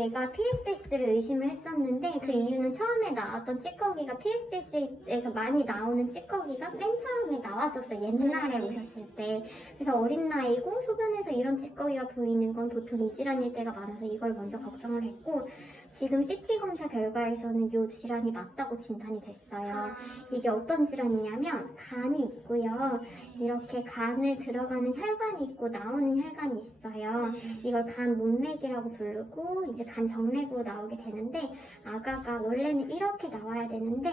얘가 PSS를 의심을 했었는데 그 이유는 처음에 나왔던 찌꺼기가 PSS에서 많이 나오는 찌꺼기가 맨 처음에 나왔었어. 옛날에 오셨을 때. 그래서 어린 나이고 소변에서 이런 찌꺼기가 보이는 건 보통 이 질환일 때가 많아서 이걸 먼저 걱정을 했고, 지금 CT 검사 결과에서는 이 질환이 맞다고 진단이 됐어요. 이게 어떤 질환이냐면 간이 있고요. 이렇게 간을 들어가는 혈관이 있고 나오는 혈관이 있어요. 이걸 간 문맥이라고 부르고 이제 간 정맥으로 나오게 되는데, 아가가 원래는 이렇게 나와야 되는데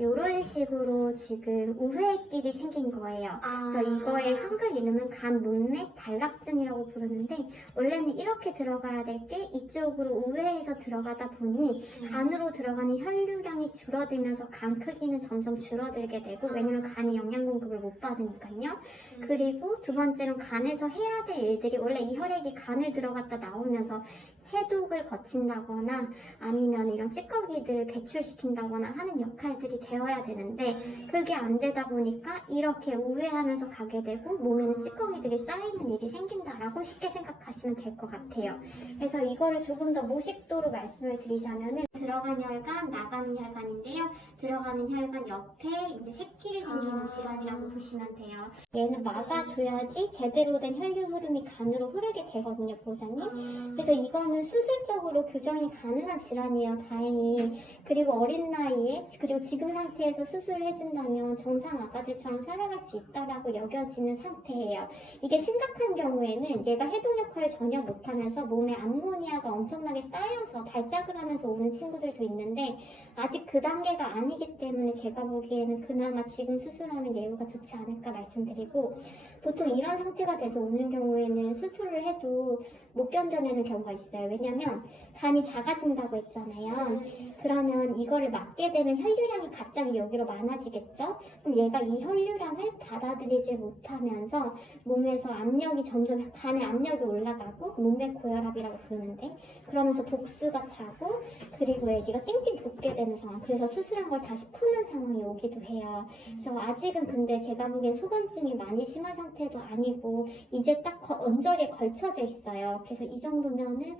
이런 식으로 지금 우회끼리 생긴 거예요. 그래서 이거의 한글 이름은 간 문맥 단락증이라고 부르는데, 원래는 이렇게 들어가야 될 게 이쪽으로 우회해서 들어가다 보니 간으로 들어가는 혈류량이 줄어들면서 간 크기는 점점 줄어들게 되고, 왜냐면 간이 영양 공급을 못 받으니까요. 그리고 두 번째는 간에서 해야 될 일들이, 원래 이 혈액이 간을 들어갔다 나오면서 해독을 거친다거나 아니면 이런 찌꺼기들을 배출시킨다거나 하는 역할들이 되어야 되는데 그게 안 되다 보니까 이렇게 우회하면서 가게 되고 몸에는 찌꺼기들이 쌓이는 일이 생긴다라고 쉽게 생각하시면 될 것 같아요. 그래서 이거를 조금 더 모식도로 말씀을 드리자면은, 들어가는 혈관, 나가는 혈관인데요. 들어가는 혈관 옆에 이제 새끼를 생기는 질환이라고 보시면 돼요. 얘는 막아줘야지 제대로 된 혈류 흐름이 간으로 흐르게 되거든요, 보호자님. 그래서 이거는 수술적으로 교정이 가능한 질환이에요, 다행히. 그리고 어린 나이에, 그리고 지금 상태에서 수술을 해준다면 정상 아가들처럼 살아갈 수 있다라고 여겨지는 상태예요. 이게 심각한 경우에는 얘가 해독 역할을 전혀 못하면서 몸에 암모니아가 엄청나게 쌓여서 발작을 하면서 오는 친구들도 있는데, 아직 그 단계가 아니기 때문에 제가 보기에는 그나마 지금 수술하면 예후가 좋지 않을까 말씀드리고, 보통 이런 상태가 돼서 오는 경우에는 수술을 해도 못 견뎌내는 경우가 있어요. 왜냐면 간이 작아진다고 했잖아요. 그러면 이거를 막게 되면 혈류량이 갑자기 여기로 많아지겠죠? 그럼 얘가 이 혈류량을 받아들이지 못하면서 몸에서 압력이 점점, 간의 압력이 올라가고 문맥 고혈압이라고 부르는데, 그러면서 복수가 차고 그리고 애기가 띵띵 붓게 되는 상황, 그래서 수술한 걸 다시 푸는 상황이 오기도 해요. 그래서 아직은 근데 제가 보기엔 소변증이 많이 심한 상태도 아니고 이제 딱 언저리에 걸쳐져 있어요. 그래서 이 정도면은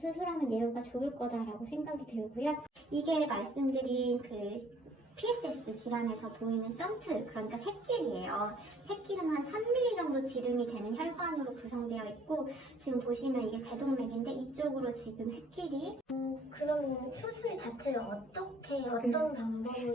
수술하면 예후가 좋을 거다라고 생각이 들고요. 이게 말씀드린 그 PSS 질환에서 보이는 썬트, 그러니까 새끼이에요. 새끼는 한 3mm 정도 지름이 되는 혈관으로 구성되어 있고, 지금 보시면 이게 대동맥인데 이쪽으로 지금 새끼리. 그럼 수술 자체를 어떤 방법으로?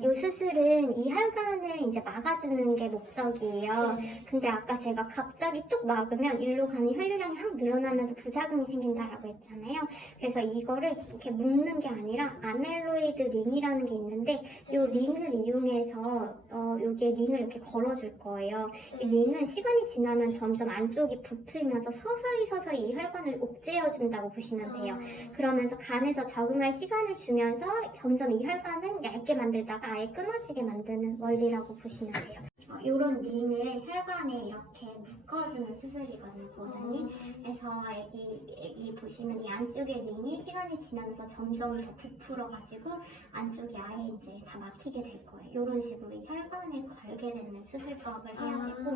이 수술은 이 혈관을 이제 막아주는 게 목적이에요. 근데 아까 제가 갑자기 뚝 막으면 일로 가는 혈류량이 확 늘어나면서 부작용이 생긴다라고 했잖아요. 그래서 이거를 이렇게 묶는 게 아니라 아멜로이드 링이라는 게 있는데, 이 링을 이용해서 요게 링을 이렇게 걸어줄 거예요. 이 링은 시간이 지나면 점점 안쪽이 부풀면서 서서히 이 혈관을 옥죄어준다고 보시면 돼요. 그러면서 간에서 적응할 시간을 주면서 점점 이 혈관은 얇게 만들다가 아예 끊어지게 만드는 원리라고 보시면 돼요. 이런 링을 혈관에 이렇게 묶어주는 수술이거든요, 보호자님. 그래서 애기 보시면 이 안쪽의 링이 시간이 지나면서 점점 더 부풀어가지고 안쪽이 아예 이제 다 막히게 될 거예요. 이런 식으로 이 혈관에 걸게 되는 수술법을 해야 되고.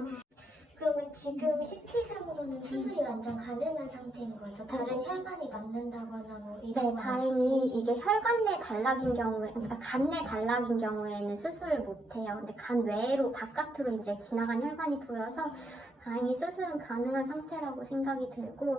그러면 지금 CT상으로는 수술이 완전 가능한 상태인 거죠? 다른 혈관이 막는다거나 뭐 이런 거 다행히 이게 혈관 내 단락인 경우에, 그러니까 간 내 단락인 경우에는 수술을 못 해요. 근데 간 외로 바깥으로 이제 지나간 혈관이 보여서 다행히 수술은 가능한 상태라고 생각이 들고,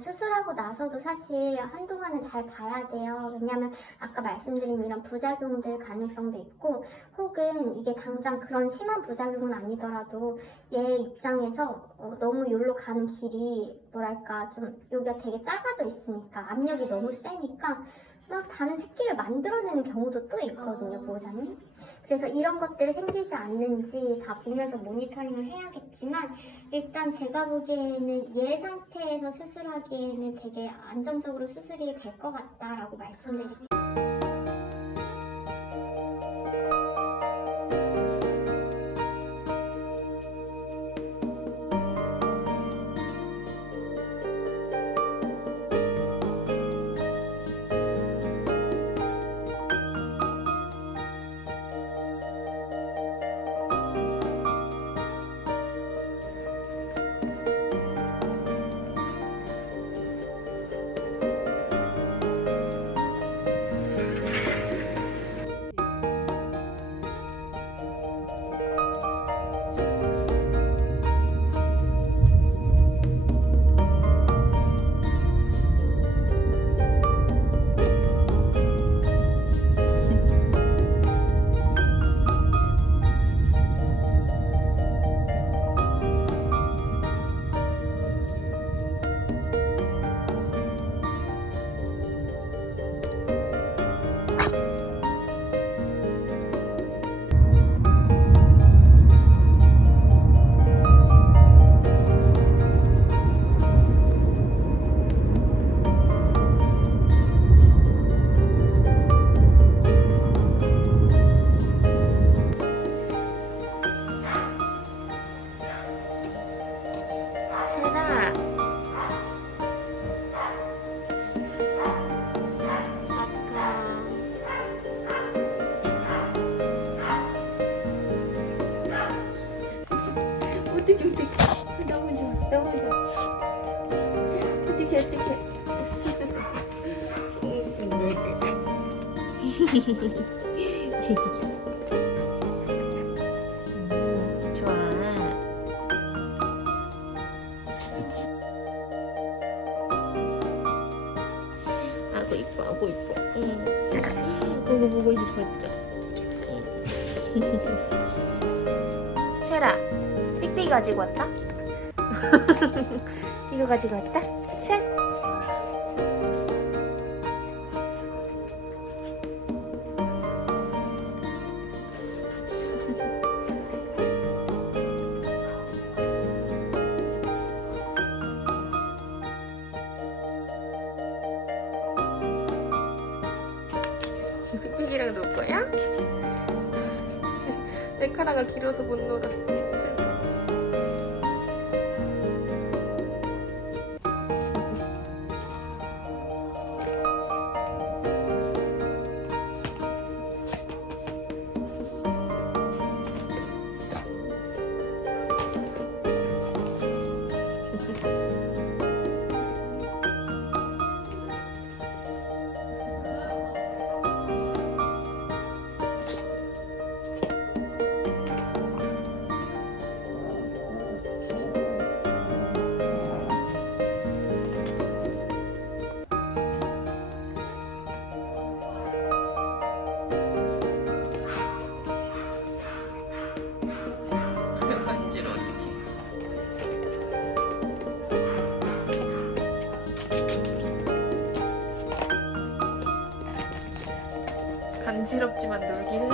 수술하고 나서도 사실 한동안은 잘 봐야 돼요. 왜냐하면 아까 말씀드린 이런 부작용들 가능성도 있고, 혹은 이게 당장 그런 심한 부작용은 아니더라도 얘 입장에서 너무 여기로 가는 길이 뭐랄까 좀 여기가 되게 작아져 있으니까 압력이 너무 세니까 막 다른 새끼를 만들어내는 경우도 또 있거든요, 보호자님. 그래서 이런 것들이 생기지 않는지 다 보면서 모니터링을 해야겠지만, 일단 제가 보기에는 얘 상태에서 수술하기에는 되게 안정적으로 수술이 될 것 같다라고 말씀드릴 수 있어요. 너무 좋아, 너무 좋아. 어떡해. 좋아. 아구 이뻐, 아구 이뻐. 이거 보고 싶었죠. 쉐라, 삑삑이 가지고 왔다? 이거 가지고 왔다? 쉐? 삑삑이랑 놀 거야? 내 카라가 길어서 못 놀아. 싫어. 간지러 어떡해. 간지럽지만 놀긴 해.